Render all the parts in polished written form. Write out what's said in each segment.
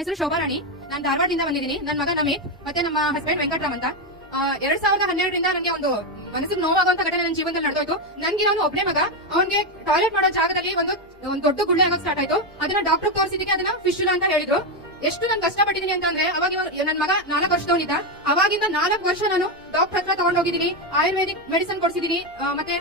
ಹೆಸರು ಶೋಭಾರಾಣಿ. ನಾನು ಧಾರವಾಡದಿಂದ ಬಂದಿದ್ದೀನಿ. ನನ್ನ ಮಗ ನಮೀತ್ ಮತ್ತೆ ನಮ್ಮ ಹಸ್ಬೆಂಡ್ ವೆಂಕಟರಾಮ್ ಅಂತ. 2012ರಿಂದ ನನಗೆ ಒಂದು ಮನಸ್ಸಿಗೆ ನೋವಾಗುವಂತ ಘಟನೆ ನನ್ನ ಜೀವನದಲ್ಲಿ ನಡೆದೋಯ್ತು. ನನ್ಗೆ ಅವನು ಒಬ್ಬನೇ ಮಗ. ಅವನಿಗೆ ಟಾಯ್ಲೆಟ್ ಮಾಡೋ ಜಾಗದಲ್ಲಿ ಒಂದು ದೊಡ್ಡ ಗುಳ್ಳೆ ಆಗೋಕ್ ಸ್ಟಾರ್ಟ್ ಆಯ್ತು. ಅದನ್ನ ಡಾಕ್ಟರ್ ತೋರಿಸಿದಕ್ಕೆ ಅದನ್ನ ಫಿಶುಲಾ ಅಂತ ಹೇಳಿದ್ರು. ಎಷ್ಟು ನಾನು ಕಷ್ಟಪಟ್ಟಿದ್ದೀನಿ ಅಂತಂದ್ರೆ, ಅವಾಗ ನನ್ನ ಮಗ 4 ವರ್ಷದವನಿದ್ದ. ಅವಾಗಿಂದ 4 ವರ್ಷ ನಾನು ಡಾಕ್ಟರ್ ಹತ್ರ ತಗೊಂಡೋಗಿದ್ದೀನಿ, ಆಯುರ್ವೇದಿಕ್ ಮೆಡಿಸಿನ್ ಕೊಡ್ಸಿದೀನಿ, ಮತ್ತೆ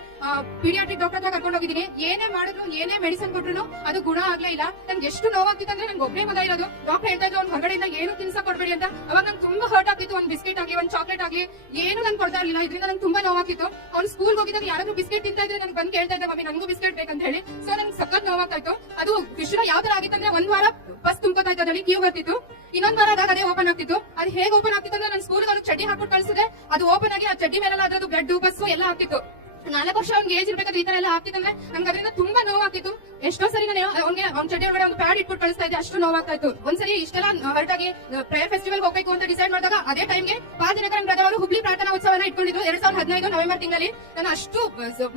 ಪೀಡಿಯಾಟ್ರಿಕ್ ಡಾಕ್ಟರ್ ಹತ್ರ ಕರ್ಕೊಂಡು ಹೋಗಿದ್ದೀನಿ. ಏನೇ ಮಾಡಿದ್ರು, ಏನೇ ಮೆಡಿಸಿನ್ ಕೊಟ್ರು ಅದು ಗುಣ ಆಗ್ಲೇ ಇಲ್ಲ. ನನ್ಗೆ ಎಷ್ಟು ನೋವಾಗ್ತಿತ್ತು ಅಂದ್ರೆ, ನನ್ಗೆ ಒಬ್ಬನೇ ಮಗ ಇರೋದು. ಡಾಕ್ಟರ್ ಹೇಳ್ತಾ ಇದ್ರು ಅವ್ನು ಹೊರಗಡೆಯಿಂದ ಏನು ತಿನ್ಸಕ್ ಕೊಡ್ಬೇಡಿ ಅಂತ. ಅವಾಗ ನಂಗೆ ತುಂಬಾ ಹರ್ಟ್ ಆಗ್ತಿತ್ತು. ಒಂದು ಬಿಸ್ಕೆಟ್ ಆಗ್ಲಿ, ಒಂದು ಚಾಕ್ಲೇಟ್ ಆಗ್ಲಿ ಏನು ನನ್ಗೆ ಕೊಡ್ತಾ ಇರ್ಲಿಲ್ಲ. ಇದರಿಂದ ನಂಗೆ ತುಂಬಾ ನೋವಾಗ್ತಿತ್ತು. ಅವ್ನು ಸ್ಕೂಲ್ ಹೋಗಿದಾಗ ಯಾರಾದ್ರೂ ಬಿಸ್ಕೆಟ್ ತಿಂತಾ ಇದ್ರೆ ನನ್ಗೆ ಬಂದು ಕೇಳ್ತಾ ಇದ್ದೆ, ಮಮ್ಮಿ ನನಗೂ ಬಿಸ್ಕೆಟ್ ಬೇಕಂತ ಹೇಳಿ. ಸೊ ನನ್ಗೆ ಸಖತ್ ನೋವಾಗ್ತಾ ಇತ್ತು. ಅದು ಫಿಶುಲಾ ಯಾವ ತರ ಆಗಿತ್ತಂದ್ರೆ, 1 ವಾರ ಬಸ್ ತುಂಬ್ಕೊತಾ ಇತ್ತು, ಅದರಲ್ಲಿ ಕ್ಯೂ ಬರ್ತಿತ್ತು. ಇನ್ನೊಂದ್ ವಾರ ಆದಾಗ ಅದೇ ಓಪನ್ ಆಗ್ತಿತ್ತು. ಅದು ಹೇಗೆ ಓಪನ್ ಆಗ್ತಿತ್ತು ಅಂದ್ರೆ, ನನ್ನ ಸ್ಕೂಲ್ ಅವ್ರು ಚಡ್ಡಿ ಹಾಕೊಂಡು ಕಳಿಸಿದ್ರೆ ಅದು ಓಪನ್ ಆಗಿ ಆ ಚಡ್ಡಿ ಮೇಲೆಲ್ಲ ಅದ್ರದ್ದು ಬ್ಲಡ್ ಬಸ್ ಎಲ್ಲ ಆಗ್ತಿತ್ತು. 4 ವರ್ಷ ಅವ್ನಿಗೆ ಏಜ್ ಇರ್ಬೇಕಾದ್ರೆ ಈ ತರ ಎಲ್ಲ ಆಗ್ತಿತ್ತಂದ್ರೆ ನಂಗೆ ಅದರಿಂದ ತುಂಬಾ ನೋವಾಗ್ತಿತ್ತು. ಎಷ್ಟೋ ಸರಿ ನಾನು ಅವ್ನ ಚಡ್ಡಿ ಒಳಗಡೆ ಒಂದು ಪ್ಯಾಡ್ ಇಟ್ಬಿಟ್ಟು ಕಳಿಸ್ತಾ ಇದ್ದೆ, ಅಷ್ಟು ನೋವಾಗ್ತಾ ಇತ್ತು. ಒಂದ್ಸರಿ ಇಷ್ಟೆಲ್ಲ ಹರ್ಟ್ ಆಗಿ ಪ್ರೇಯರ್ ಫೆಸ್ಟಿವಲ್ ಹೋಗ್ಬೇಕು ಅಂತ ಡಿಸೈಡ್ ಮಾಡಿದಾಗ, ಅದೇ ಟೈಮ್ಗೆ ಪಾದಿನಕರನ್ ಬ್ರದರ್ ಅವರು ಹುಬ್ಳಿ ಪ್ರಾರ್ಥನಾ ಉತ್ಸವನ ಇಟ್ಕೊಂಡಿದ್ರು 2015 ನವೆಂಬರ್ ತಿಂಗಳಲ್ಲಿ. ನಾನು ಅಷ್ಟು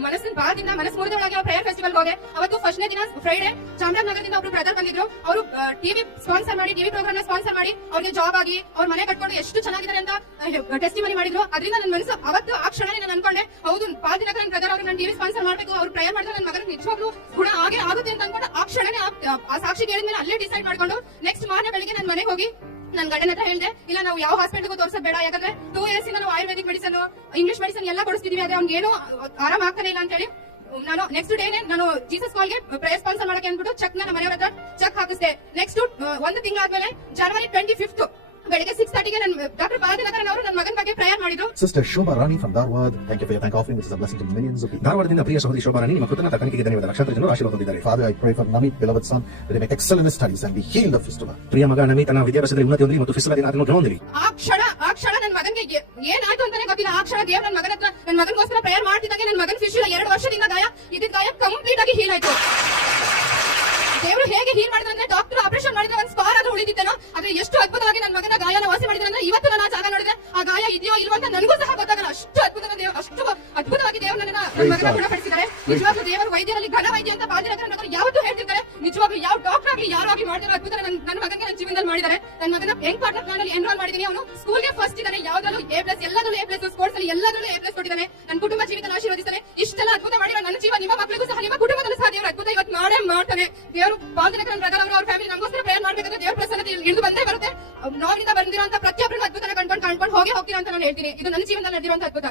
ಮನಸ್ಸಿನ ಭಾರದಿಂದ ಮನಸ್ಸು ಮುರಿದೊಳಗೆ ಆ ಪ್ರೇಯರ್ ಫೆಸ್ಟಿವಲ್ ಹೋದೆ. ಅವತ್ತು ಫಸ್ಟ್ನೇ ದಿನ ಫ್ರೈಡೆ ಚಾಮರಾಜನಗರದಿಂದ ಒಬ್ರು ಬ್ರದರ್ ಬಂದಿದ್ರು. ಅವರು ಟಿವಿ ಸ್ಪಾನ್ಸರ್ ಮಾಡಿ, ಟಿವಿ ಪ್ರೋಗ್ರಾಮ್ ನ ಸ್ಪಾನ್ಸರ್ ಮಾಡಿ ಅವ್ರಿಗೆ ಜಾಬ್ ಆಗಿ ಅವ್ರ ಮನೆ ಕಟ್ಕೊಂಡು ಎಷ್ಟು ಚೆನ್ನಾಗಿದ್ದಾರೆ ಅಂತ ಟೆಸ್ಟಿಮನಿ ಮಾಡಿದ್ರು. ಅದರಿಂದ ನನ್ನ ಮನಸ್ಸು ಅವತ್ತು ಆ ಕ್ಷಣ ನಾನು ಅನ್ಕೊಂಡೆ, ಹೌದು ಪಾದಿನಕರನ್ ಬ್ರದರ್ ಅವ್ರಿಗೆ ನಾನು ಟಿವಿ ಸ್ಪಾನ್ಸರ್ ಮಾಡ್ಬೇಕು, ಅವ್ರು ಪ್ರೇಯರ್ ಮಾಡಿದ್ರೆ ನನ್ನ ಮಗನ ನಿಜವಾಗ್ಲೂ ಗುಣ ಹಾಗೆ ಆಗುತ್ತೆ ಅಂತ ಅನ್ಕೊಂಡು ಆ ಕ್ಷಣನೇ ಆ ಸಾಕ್ಷಿ ಕೇಳಿದ್ಮೇಲೆ ಅಲ್ಲೇ ಡಿಸೈಡ್ ಮಾಡ್ಕೊಂಡು ನೆಕ್ಸ್ಟ್ ಮಾರ್ನೆ ಬೆಳಿಗ್ಗೆ ನನ್ನ ಮನೆಗೆ ಹೋಗಿ ನನ್ನ ಗಂಡನ ಹತ್ರ ಹೇಳಿದೆ, ಇಲ್ಲ ನಾವು ಯಾವ ಹಾಸ್ಪಿಟಲ್ಗೂ ತೋರಿಸೋದು ಬೇಡ, ಯಾಕಂದ್ರೆ 2 years ಇಂದ ನಾವು ಆಯುರ್ವೇದಿಕ್ ಮೆಡಿಸನ್, ಇಂಗ್ಲಿಷ್ ಮೆಡಿಸನ್ ಎಲ್ಲ ಕೊಡಿಸ್ತಿದೀವಿ, ಆದ್ರೆ ಅವ್ನಿಗೆ ಏನು ಆರಾಮ ಆಗ್ತಾನೆ ಇಲ್ಲ ಅಂತ ಹೇಳಿ ನಾನು ನೆಕ್ಸ್ಟ್ ಡೇನೆ ನಾನು ಜೀಸಸ್ ಕಾಲ್ಗೆ ಪ್ರೇಯರ್ ಸ್ಪಾನ್ಸರ್ ಮಾಡಕ್ಕೆ ಅಂದ್ಬಿಟ್ಟು ಚೆಕ್ ನನ್ನ ಮನೆಯವರ ಹತ್ರ ಚೆಕ್ ಹಾಕಿಸ್ದೆ. ನೆಕ್ಸ್ಟ್ 1 ತಿಂಗಳಾದ್ಮೇಲೆ ಜನವರಿ 25 ಬೆಳಿಗ್ಗೆ 6:30ಗೆ ಡಾಕ್ಟರ್ ಪಾದಿನಕರನ್ ಅವರು ನನ್ನ ಮಗನ ಬಗ್ಗೆ ಪ್ರೇಯರ್ ಮಾಡಿದ್ರು. Sister Shobha Rani from Dharwad, thank you for your thank offering, which is a blessing to millions of people. ಧಾರವಾಡದಿಂದ ಪ್ರಿಯ ಸಹೋದರಿ ಶೋಭಾ ರಾಣಿ, ನಿಮ್ಮ ಕೃತಜ್ಞತಾ ಕಾಣಿಕೆಗೆ ಧನ್ಯವಾದ. ಲಕ್ಷಾಂತರ ಜನರು ಆಶೀರ್ವಾದ ಹೊಂದಿದ್ದಾರೆ. Father, I pray for Namit, beloved son, that he may excel in his studies and be healed of fistula. ಪ್ರಿಯ ಮಗ ನಮೀತ್ ತನ್ನ ವಿದ್ಯಾಭ್ಯಾಸದಲ್ಲಿ ಉನ್ನತಿ ಹೊಂದಲಿ ಮತ್ತು ಫಿಸ್ಟುಲಾದಿಂದ ಆತನು ಗುಣ ಹೊಂದಲಿ. ಆ ಕ್ಷಣ ನನ್ನ ಮಗನಿಗೆ ಏನಾಯ್ತು ಅಂತಾನೆ ಗೊತ್ತಿಲ್ಲ. ಆ ಕ್ಷಣ ದೇವ್ರ ನನ್ನ ಮಗನ ಹತ್ರ ನನ್ನ ಮಗನಿಗೋಸ್ಕರ ಪ್ರೇಯರ್ ಮಾಡ್ತಿದ್ದಾಗೆ ನನ್ನ ಮಗನ ಫಿಶುಲಾ 2 ವರ್ಷದಿಂದ ಇದ್ದಿದ್ದ ಗಾಯ ಕಂಪ್ಲೀಟ್ ಆಗಿ ಹೀಲ್ ಆಯ್ತು. ದೇವರು ಹೇಗೆ ಹೀಲ್ ಮಾಡಿದ್ರೆ ಅಂದ್ರೆ, ಡಾಕ್ಟರ್ ಆಪರೇಷನ್ ಮಾಡಿದ್ರೆ ಒಂದು ಸ್ಪಾರ್ ಆದ್ರೂ ಉಳಿದಿತ್ತೇನೋ, ಆದ್ರೆ ಎಷ್ಟು ಅದ್ಭುತವಾಗಿ ನನ್ನ ಮಗನ ಗಾಯನ ವಾಸಿ ಮಾಡಿದ್ರೆ ಅಂದ್ರೆ, ಇವತ್ತು ನಾನು ಆ ಜಾಗ ನೋಡಿದ್ರೆ ಆ ಗಾಯ ಇದೆಯೋ ಇಲ್ವೋ ಅಂತ ನನಗೂ ಸಹ ಗೊತ್ತಾಗಲ್ಲ. ಅಷ್ಟು ಅದ್ಭುತವಾಗಿ ದೇವರು ನನ್ನ ಮಗನ ಗುಣಪಡಿಸಿದ್ದಾರೆ. ನಿಜವಾಗ್ಲೂ ದೇವರು ವೈದ್ಯರಲ್ಲಿ ಘನ ವೈದ್ಯ ಅಂತ ಪಾದಿನಕರನ್ ಯಾವತ್ತೂ ಹೇಳ್ತಿರ್ತಾರೆ. ನಿಜವಾಗ್ಲೂ ಯಾವ ಡಾಕ್ಟರ್ ಆಗಲಿ ಯಾರು ಆಗಲಿ ಮಾಡಿರೋ ಅದ್ಭುತ ನನ್ನ ಮಗನಿಗೆ ನನ್ನ ಜೀವನದಲ್ಲಿ ಮಾಡಿದ್ದಾರೆ. ನನ್ನ ಮಗನ ಯಂಗ್ ಪಾರ್ಟ್ನರ್ ಪ್ಲಾನ್ ಅಲ್ಲಿ ಎನ್ರೋಲ್ ಮಾಡಿದೀನಿ. ಅವನು ಸ್ಕೂಲ್ಗೆ ಫಸ್ಟ್ ಇದ್ದಾನೆ, ಯಾವ್ದಲ್ಲೂ A+, ಎಲ್ಲದಲ್ಲೂ A+, ಸ್ಪೋರ್ಟ್ಸ್ ಅಲ್ಲಿ ಎಲ್ಲದಲ್ಲೂ A+ ಕೊಟ್ಟಿದ್ದಾನೆ. ನನ್ನ ಕುಟುಂಬ ಜೀವಿತ ಆಶೀರ್ವದಿಸ್ತಾನೆ. ಇಷ್ಟೆಲ್ಲ ಅದ್ಭುತ ಮಾಡಿರೋ ನನ್ನ ಜೀವ ನಿಮ್ಮ ಮಕ್ಕಳಿಗೂ ಸಹ, ನಿಮ್ಮ ಕುಟುಂಬದಲ್ಲೂ ಸಹ ದೇವರು ಅದ್ಭುತ ಇವತ್ತು ಮಾಡೇ ಮಾಡ್ತಾನೆ. ದೇವರು ಪಾದಿನಕರನ್ ಬ್ರದರ್ ಅವರು ಅವ್ರ ಫ್ಯಾಮಿಲಿ ನಮಗೋಸ್ಕರ ಪ್ರೇಯರ್ ಮಾಡ್ಬೇಕಾದ್ರೆ ದೇವ್ರ ಪ್ರಸನ್ನತೆ ಇಳಿದು ಬಂದೇ ಬರುತ್ತೆ. ನೋವಿನಿಂದ ಬಂದಿರುವಂತ ಪ್ರತಿಯೊಬ್ಬರಿಗೂ ಅದ್ಭುತ ಕಾಣ್ಕೊಂಡು ಹೋಗ್ತೀರಾ ಅಂತ ನಾನು ಹೇಳ್ತೀನಿ. ಇದು ನನ್ನ ಜೀವನದಲ್ಲಿ ನಡೆದಿರುವಂತ ಅದ್ಭುತ.